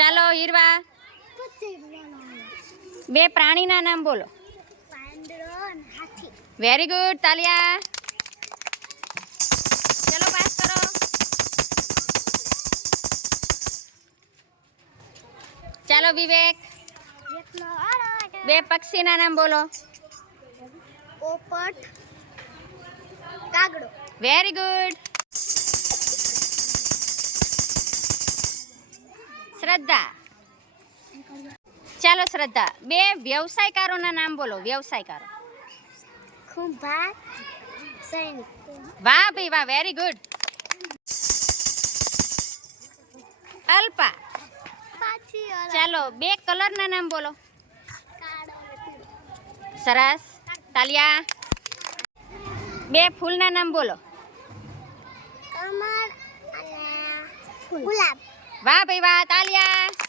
ચાલો હીરવા, બે પ્રાણીના નામ બોલો. વેરી ગુડ, તાલિયા. ચલો પાસ કરો. ચાલો વિવેક, બે પક્ષીના નામ બોલો. પોપટ, કાગડો. Very good. શ્રદ્ધા, ચાલો શ્રદ્ધા, બે વ્યવસાયકારોના નામ બોલો. વ્યવસાયકારો. ખુંભાર, સૈનિક. વાહ ભાઈ વાહ, વેરી ગુડ. અલ્પા, ચાલો બે કલરના નામ બોલો. સરસ, તાલિયા. બે ફૂલના નામ બોલો. કમળ અને ગુલાબ. વાહ ભાઈ વાહ, તાલિયા.